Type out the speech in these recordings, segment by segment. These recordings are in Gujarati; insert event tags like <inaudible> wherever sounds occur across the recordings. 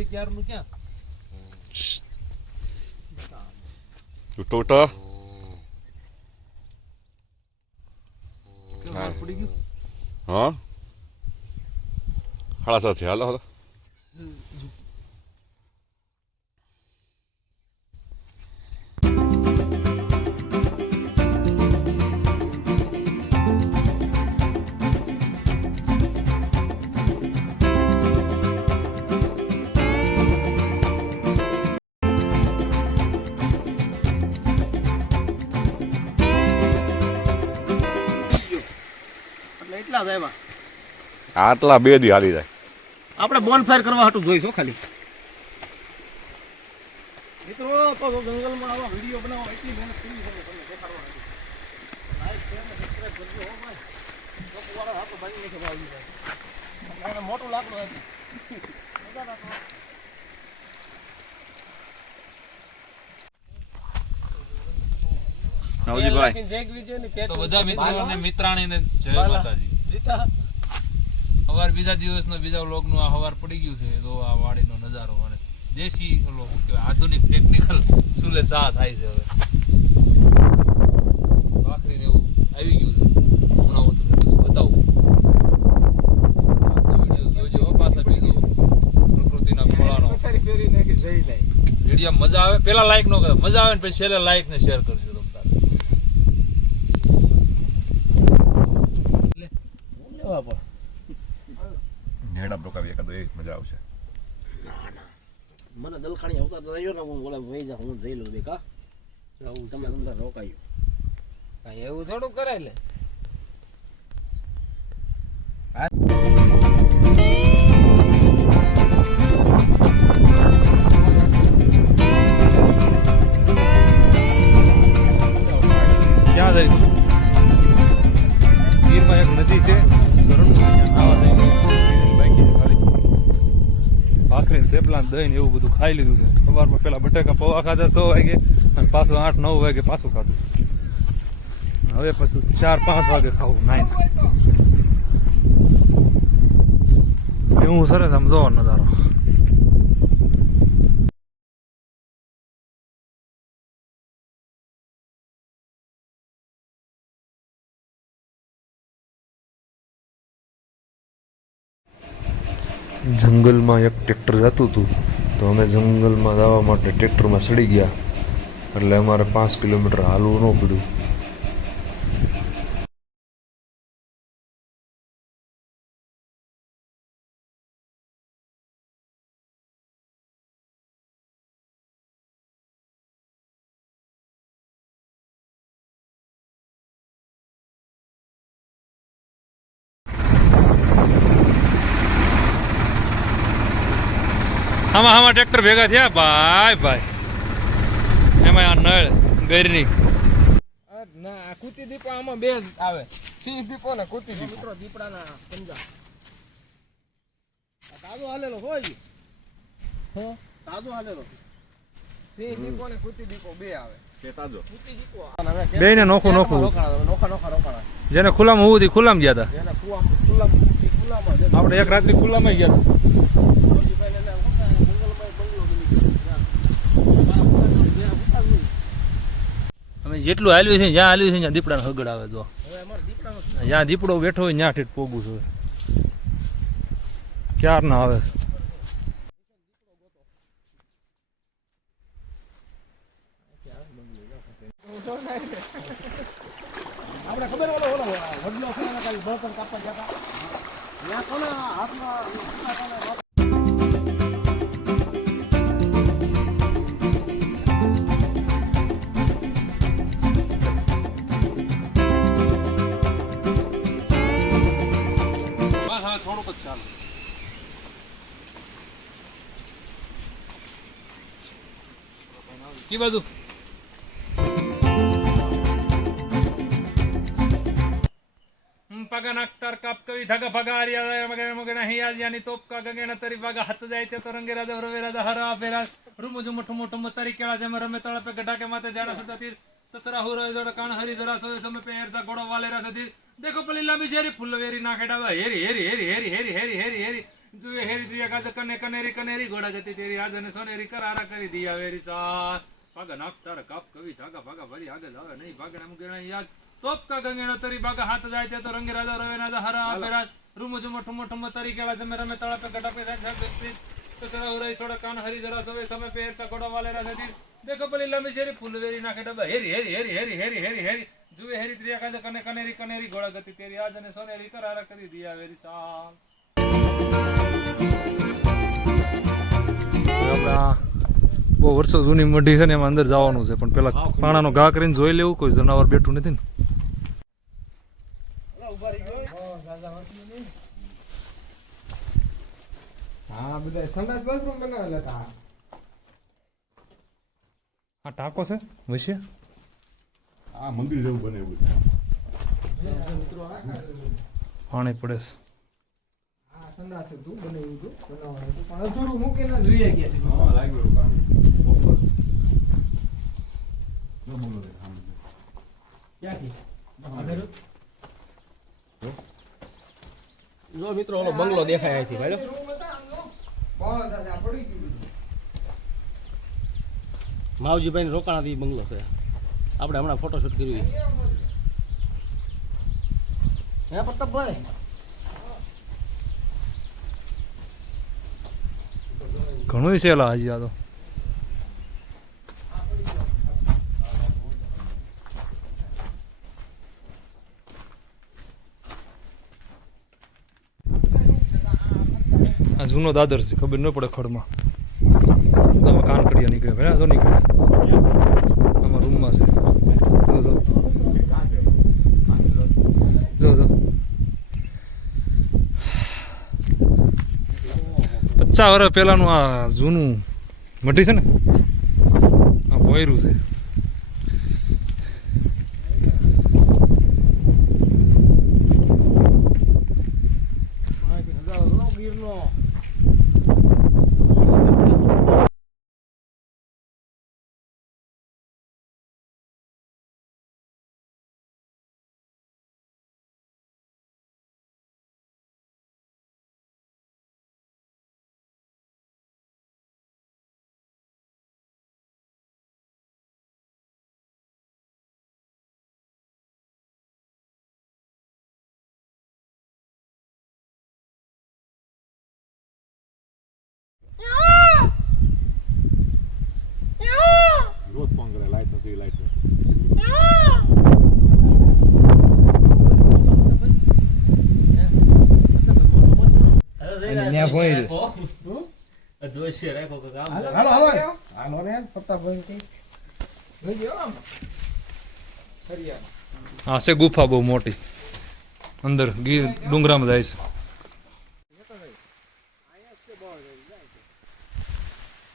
છે ક્યારનું ક્યાં તો તો હા? હાડા સાથે હાલો હાલો. એટલા જ આવ્યા આટલા બે દી હાલી જાય આપણે બોનફાયર કરવા હાટું જોઈશું ખાલી મિત્રો તો જંગલમાં આવા વીડિયો બનાવવા એટલી મહેનત કરી છે તમને દેખાડવા ને કરજો હો ભાઈ. લોકોવાળા હાથો ભાંગી નાખે આવી જાય. એને મોટું લાકડું હતું. મજા લાકડું. નવજીભાઈ જેક વિજયની પેટ તો બધા મિત્રોને મિત્રાણીને જય માતાજી જીતા સવાર બીજા દિવસનો બીજા વ્લોગનું આ સવાર પડી ગયું છે તો આ વાડીનો નજારો અને દેશી ઓલો કહેવાય આધુનિક ટેકનિકલ સુલે સા થાય છે હવે. ભાખરીને એવું આવી ગયું છે. હમણાં હું તમને બધું બતાવું. મજા આવે પેલા લાઈક ન કરે મજા આવે ને પછી છેલ્લે લાઈક ને શેર કરજો તમ તારે લેવા પણ નેડા બ્રોકાવી એકાદો એ મજા આવશે. મને દલખાણી આવતા તો રહ્યો ને હું બોલે વહી જા હું જઈ લઉં દેખા તમે તમને રોકાયું કાંઈ એવું થોડું કરાય લે. ક્યાં દહીં એવું બધું ખાઈ લીધું છે. સવારમાં પેલા બટાકા પૌવા ખાધા સો વાગે અને પાછું આઠ, નવ વાગે પાછું ખાધું. હવે પછી ચાર, પાંચ વાગે ખાવું નાઈન એવું સરસ આમ જોવો નજારો. જંગલમાં એક ટ્રેક્ટર જતું હતું. તો અમે જંગલમાં જવા માટે ટ્રેક્ટરમાં ચડી ગયા. એટલે અમારે પાંચ કિલોમીટર હાલવું ન પડ્યું. આમાં આમાં ટ્રેક્ટર ભેગા થયા? ભાઈ ભાઈ. એમાં આ નળ ગરની ના કુતી દીપો આમાં બે જ આવે. સિંહ દીપો ને કુતી દીપો. મિત્રો દીપડાના પંજા. આ તાજો હાલેલો હોય. હે? તાજો હાલેલો. સિંહ દીપો ને કુતી દીપો બે આવે. બે ને નોખું નોખું. રોકાણા નોખા નોખા રોકાણા. જેને ખુલ્લામાં હોવું હતી ખુલ્લામાં ગયા હતા આપણે એક રાત્રિ ખુલ્લામાં ગયા હતા મોજીભાઈને એને શું થાય, જંગલમાં બંગલો બની ગયો. જ્યાં ઉતાર નહીં. અમે જેટલું હાલ્યું છે જ્યાં હાલ્યું છે ત્યાં દીપડાને હગડ આવે જો. જ્યાં દીપડો બેઠો હોય ત્યાં ઠેઠ પોગું છું. ક્યાર ના આવે? છે આપણે ખબર ઓલો ઓલો વડલો કાપવા જતા ત્યાં કોના હાથમાં મગન મગન હિયા યાની તોપ કા ગગન તરી પગ હત જાય તે તો રંગે રાજા રવે રાજા હરા ફેરા રૂમ જુ મુઠ મુઠ મતરી કેળા જેમ રમે તળ પે ગઢા કે માતે જાડા સુતા તીર. સસરા હુરો જોડ કાણ હરી જરા સવે સમે પે હેરસા ઘોડો વાલે રા સધી દેખો પલી લાંબી જેરી ફૂલ વેરી ના ખેડાવા હેરી હેરી હેરી હેરી હેરી હેરી હેરી હેરી. જુએ હેરી, જુએ કાજ કને, કનેરી કનેરી, ઘોડા ગતિ તેરી આજ અને સોનેરી કરારા કરી દિયા વેરી સા. ભાગા નાક તારા કાપ કવિ ધાગા ભાગા ભરી આગળ આવે નહીં ભાગણ એમ ગણા યાદ તોપ કા ગંગેણો તરી બાગા હાથ જાય તે તો રંગે રાજા રવે નાજા હરા આપેરા રૂમો જુમો ઠુમો ઠુમો તરી કેળા જમે રમે તળા પે ગટા પે જાય તો સરા ઉરાઈ સોડા કાન હરી જરા સવે સમે પેર સા ઘોડા વાલે રાજા તીર દેખો પલી લંબી શેરી ફૂલવેરી નાખે ડબ્બા હેરી હેરી હેરી હેરી હેરી હેરી હેરી જુએ હેરી ત્રિયા કાંદે કને કનેરી કનેરી ઘોડા ગતિ તેરી આજ અને સોનેરી કરારા કરી દિયા વેરી સાલ આપણે બહુ વર્ષો જૂની મઢી છે ને એમાં અંદર જવાનું છે. પણ પેલા પાણાનો ઘા કરીને જોઈ લેવું કોઈ જનાવર બેઠું નથી ને. હા બધા સંડાસ બાથરૂમ બનાવેલા હતા. આ ટાંકો છે વૈશ્ય આ મંદિર જેવું બને એવું પાણી પડે છે. સંડાસ હતું બનાવ્યું હતું બનાવવાનું હતું પણ અધૂરું મૂકીને જોઈએ ગયા છે હા લાગ્યું એવું કામ. જો બોલો રે સામે જો. મિત્રો ઓલો બંગલો દેખાય અહીંથી ભાઈ. માવજીભાઈ રોકાણાથી બંગલો છે. આપણે હમણાં ફોટોશૂટ કર્યું હે પ્રતાપભાઈ? ઘણું છે એલા હજી આ તો. આ જૂનો દાદર છે, ખબર ન પડે ખડમાં. આમાં કાનકડિયા નીકળે ભાઈ તો નીકળે આમાં રૂમમાં છે જો જો જો જો પચાસ વર્ષ પહેલાંનું આ જૂનું મઢી છે ને? આ ભોયરું છે ગીરનો રોજ ફોન કરે લાઈટ નથી લાઈટ નથી ત્યાં ભોંયરું. જોઈશે રાખો કે કામ હાલો હાલો હાલો ને પ્રતાપભાઈ કઈ જોઈ લો આમ ફરિયાદ આ છે ગુફા બહુ મોટી. અંદર ગીર ડુંગરામાં જાય છે.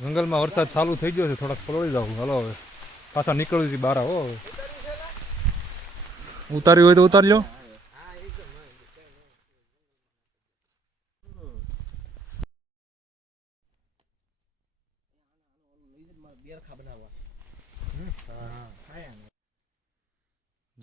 જંગલમાં વરસાદ ચાલુ થઈ ગયો છે, થોડાક પલળી જાવ હાલો હવે. પાછા નીકળ્યું છે બારા હો. ઉતાર્યું હોય તો ઉતારી લો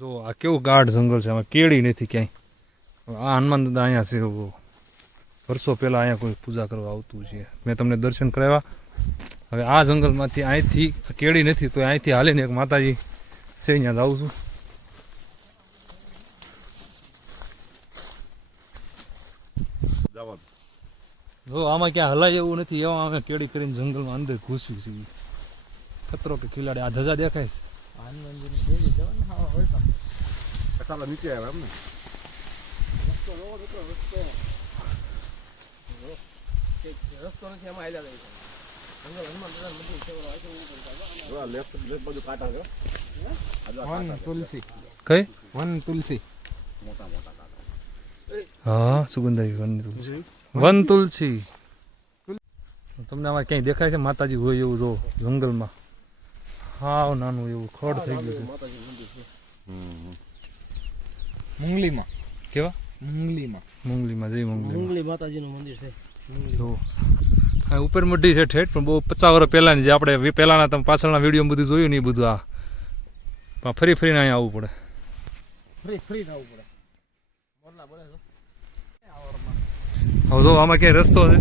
જો આ કેવું ગાઢ જંગલ છે આમાં કેળી નથી ક્યાંય. આ હનુમાન દાદા અહીંયા છે વર્ષો પહેલા અહીંયા કોઈ પૂજા કરવા આવતું છે. મેં તમને દર્શન કરાવ્યા. હવે આ જંગલમાંથી અહીંથી કેળી નથી તો અહીંથી હાલીને એક માતાજી છે અહીંયા જાઉં છું. જો આમાં ક્યાં હલાય એવું નથી એવા અમે કેળી કરીને જંગલમાં અંદર ઘૂસ્યું છીએ. ખતરો કે ખિલાડી આ ધજા દેખાય છે. નીચે એમ રસ્તો નથી એમાં આવેલા જાય છે. વન તુલસી કઈ? વન તુલસી. મોટા મોટા કાંટા હા સુગંધાઈ વન તુલસી. વન તુલસી. તમને આમાં ક્યાંય દેખાય છે? માતાજી હોય એવું જો જંગલમાં. હાવ નાનું એવું ખડ થઈ ગયું છે. મુંગલીમાં કેવા? મુંગલીમાં મુંગલીમાં જઈ મુંગલી મુંગલી માતાજીનું મંદિર છે. જો. ઉપર મઢી છે ઠેઠ પણ બહુ પચાસ વર્ષ પહેલાંની જે આપણે પહેલાંના પહેલાના તમે પાછળના વીડિયો બધું જોયું નહીં બધું આ. પણ ફરી ફરીને અહીંયા આવવું પડે. ફ્રી ફ્રી થવું પડે. હવે જો આમાં ક્યાંય રસ્તો છે.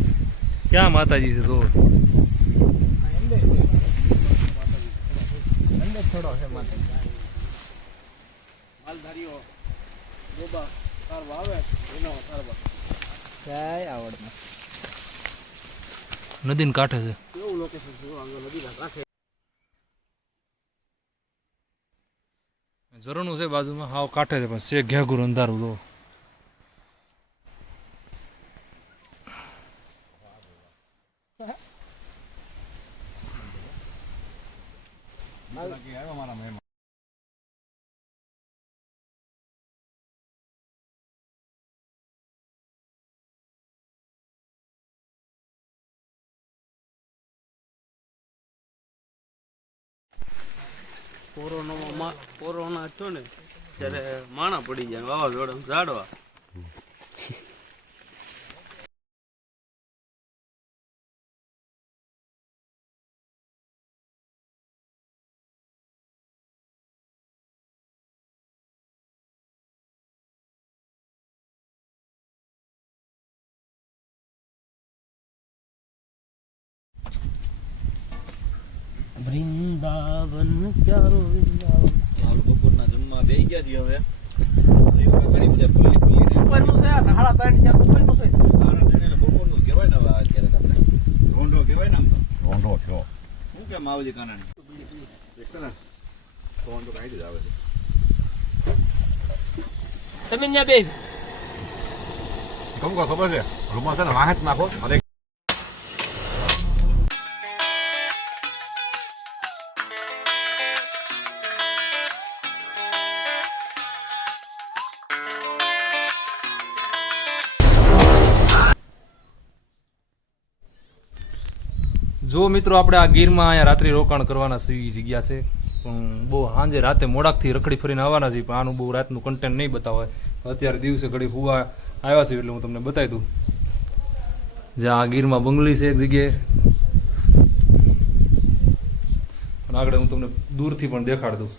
ક્યાં માતાજી છે જો. અંદર થોડો છે માથે માલધારીઓ ગોબા તારવા આવે એનો તારવા કાંઈ આવડતું નદીને કાંઠે છે. કેવું લોકેશન છે ઝરણું છે બાજુમાં. હાવ કાંઠે છે, પણ છે ઘેઘુર અંધારું જો કોરોનામાં કોરોના હતો ને ત્યારે માણા પડી જાય વાવાઝોડા ઝાડવા. વૃંદાવન ક્યારો વૃંદાવન આપણે બપોરના જમવા બે ગયા છીએ હવે. ઘણી બધા ખુલ્લી રહે. ઉપરનું છે સાડા ત્રણ ચાર છે. છે બપોરનું કહેવાય ને હવે અત્યારે તમને. ઢોંઢો કહેવાય ને આમ તો? રોંઢો થયો શું કે માવજી કાનાણી? એક્સલન્ટ તો વાંધો જ આવે છે. તમે ત્યાં બે કમ કહો ખબર છે? રૂમાલ છે ને વાહે નાખો અને જો મિત્રો આપણે આ ગીરમાં અહીંયા રાત્રિ રોકાણ કરવાના સી જગ્યા છે, પણ બહુ સાંજે રાતે મોડાકથી રખડી ફરીને આવવાના છે પણ આનું બહુ રાતનું કન્ટેન્ટ નહીં બતાવે અત્યારે દિવસે ઘડી હુવા આવ્યા છે એટલે હું તમને બતાવી દઉં. જ્યાં આ ગીરમાં બંગલી છે એક જગ્યાએ. અને આગળ હું તમને દૂરથી પણ દેખાડ દઉં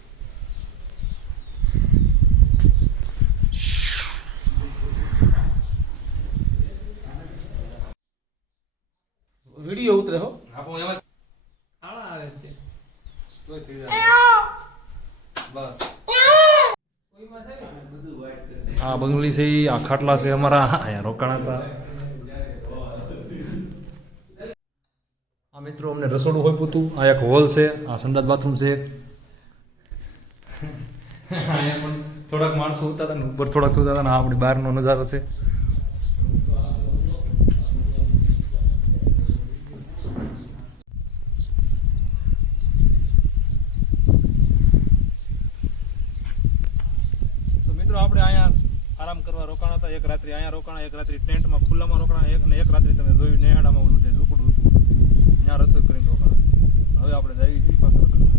વીડિયો ઉતરે હો આપો એમાં આળા આવે છે તોય થઈ જાય બસ આ બંગલી છે આ ખાટલા છે અમારા. અહીંયા રોકાણા હતા આ મિત્રો, અમને રસોડું હોય પૂતું આ એક હોલ છે, આ સંડાસ બાથરૂમ છે. અહીંયા પણ થોડાક માણસો હોતા હતા ઉપર થોડાક હોતા હતા આપણી બહારનો નજારો છે. આપણે અહીંયા આરામ કરવા રોકાણા હતા. એક રાત્રિ અહીંયા રોકાણા, એક રાત્રિ ટેન્ટમાં ખુલ્લામાં રોકાણા, એક ને એક રાત્રિ તમે જોયું નેહાડામાં ઓલું જે ઝૂકડું હતું. ત્યાં રસોઈ કરીને રોકાણા. હવે આપણે જઈએ છીએ પાછા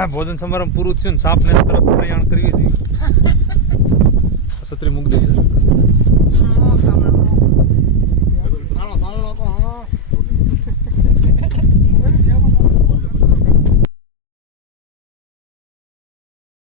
આ ભોજન સમારંભ પૂરું થયું ને સાપને તરફ પ્રયાણ કરીએ છીએ <laughs> છત્રી મૂકી દઈએ